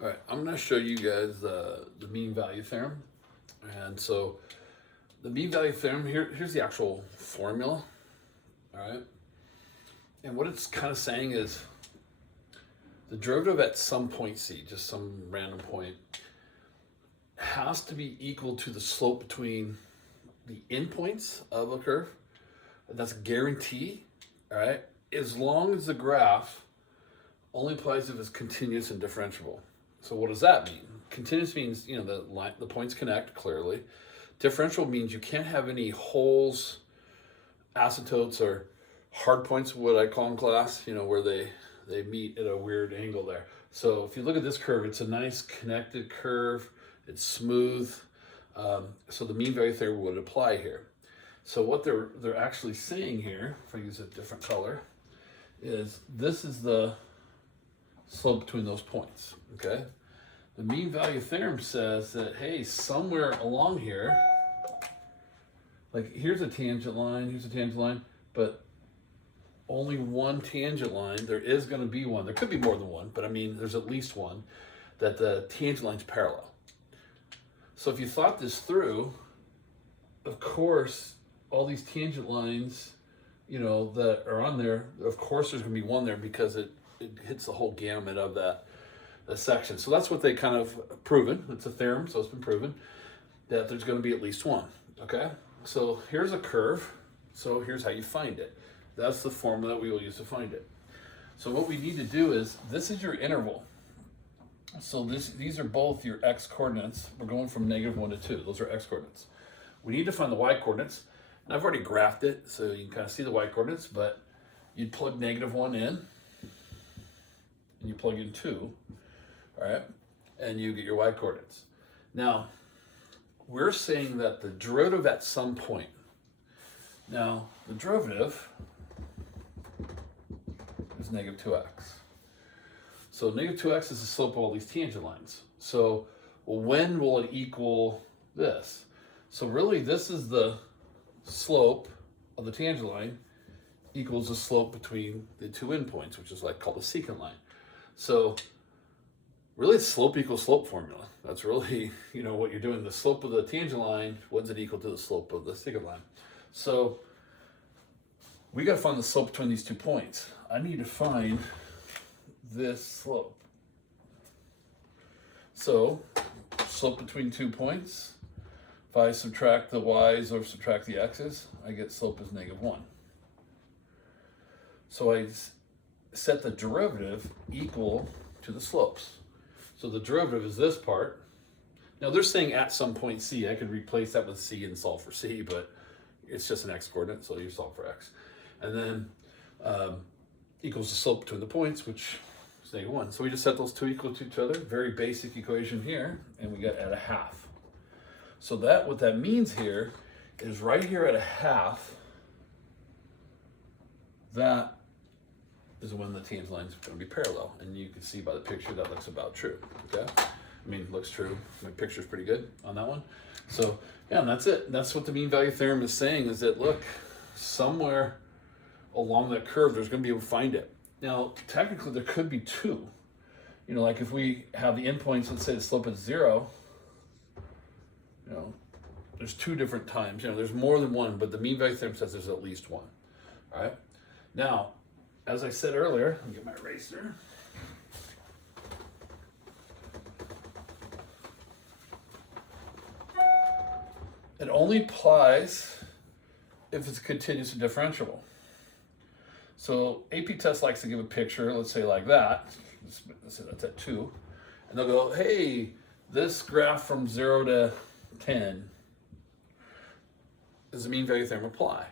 All right, I'm going to show you guys the mean value theorem. And so the mean value theorem, here's the actual formula. All right. And what it's kind of saying is the derivative at some point C, just some random point, has to be equal to the slope between the endpoints of a curve. That's a guarantee, all right, as long as the graph only applies if it's continuous and differentiable. So what does that mean? Continuous means, the points connect clearly. Differential means you can't have any holes, asymptotes, or hard points, what I call in class, where they meet at a weird angle there. So if you look at this curve, it's a nice connected curve. It's smooth. So the mean value theorem would apply here. So what they're actually saying here, if I use a different color, is this is the slope between those points, okay? The mean value theorem says that, hey, somewhere along here, like here's a tangent line, but only one tangent line. There is going to be one. There could be more than one, but I mean, there's at least one that the tangent line's parallel. So if you thought this through, of course, all these tangent lines, that are on there, of course there's going to be one there because it hits the whole gamut of that section. So that's what they kind of proven. It's a theorem, so it's been proven that there's going to be at least one, okay? So here's a curve, so here's how you find it. That's the formula that we will use to find it. So what we need to do is, this is your interval. So these are both your x coordinates. We're going from -1 to 2. Those are x coordinates. We need to find the y coordinates. And I've already graphed it, so you can kind of see the y coordinates, but you'd plug -1 in, and you plug in 2, all right? And you get your y coordinates. Now, we're saying that the derivative at some point. Now, the derivative is -2x. So -2x is the slope of all these tangent lines. So, well, when will it equal this? So really, this is the slope of the tangent line equals the slope between the two endpoints, which is called the secant line. So really, it's slope equals slope formula. That's really, what you're doing. The slope of the tangent line, what's it equal to the slope of the secant line? So we got to find the slope between these 2 points. I need to find this slope. So slope between 2 points, if I subtract the y's or subtract the x's, I get slope is -1. So I set the derivative equal to the slopes. So the derivative is this part. Now they're saying at some point C. I could replace that with C and solve for C, but it's just an x coordinate, so you solve for x. And then equals the slope between the points, which is -1. So we just set those two equal to each other. Very basic equation here, and we got at 1/2. So what that means here is right here at 1/2, that is when the tangent line is going to be parallel. And you can see by the picture that looks about true, okay? I mean, looks true. My picture's pretty good on that one. So yeah, and that's it. That's what the mean value theorem is saying, is that, look, somewhere along that curve, there's going to be able to find it. Now, technically, there could be 2. Like if we have the endpoints, let's say the slope is 0, there's 2 different times. There's more than one, but the mean value theorem says there's at least one. All right. Now, as I said earlier, let me get my eraser. It only applies if it's continuous and differentiable. So AP Test likes to give a picture, let's say like that. Let's say that's at 2. And they'll go, hey, this graph from 0 to 10, does the mean value theorem apply?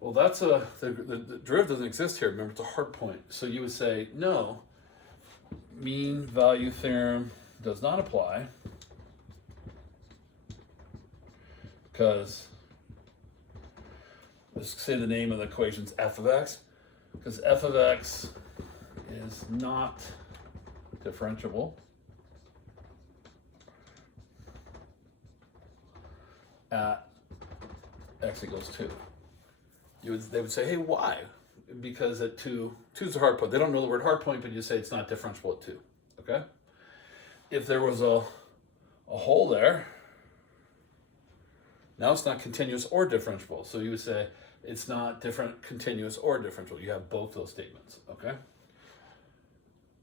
Well, the derivative doesn't exist here. Remember, it's a hard point. So you would say, no, mean value theorem does not apply because, let's say the name of the equation is f of x, because f of x is not differentiable at x equals 2. They would say, hey, why? Because at 2 is a hard point. They don't know the word hard point, but you say it's not differentiable at 2, okay? if there was a hole there, now it's not continuous or differentiable. So you would say it's not continuous or differentiable. You have both those statements, okay?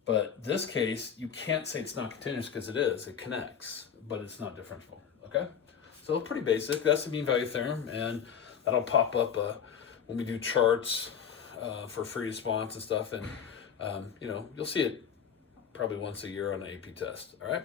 But this case, you can't say it's not continuous because it is. It connects, but it's not differentiable, okay? So pretty basic. That's the mean value theorem, and that'll pop up when we do charts for free response and stuff. And, you know, you'll see it probably once a year on an AP test, all right?